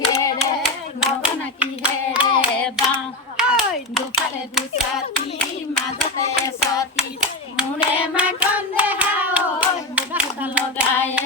ঘেরে লগনা কি হেরে বাঁ দুপালে দুসাতি মাঝতে সাতি মুড়ে মাখন দেহাও মুগা লগায়ে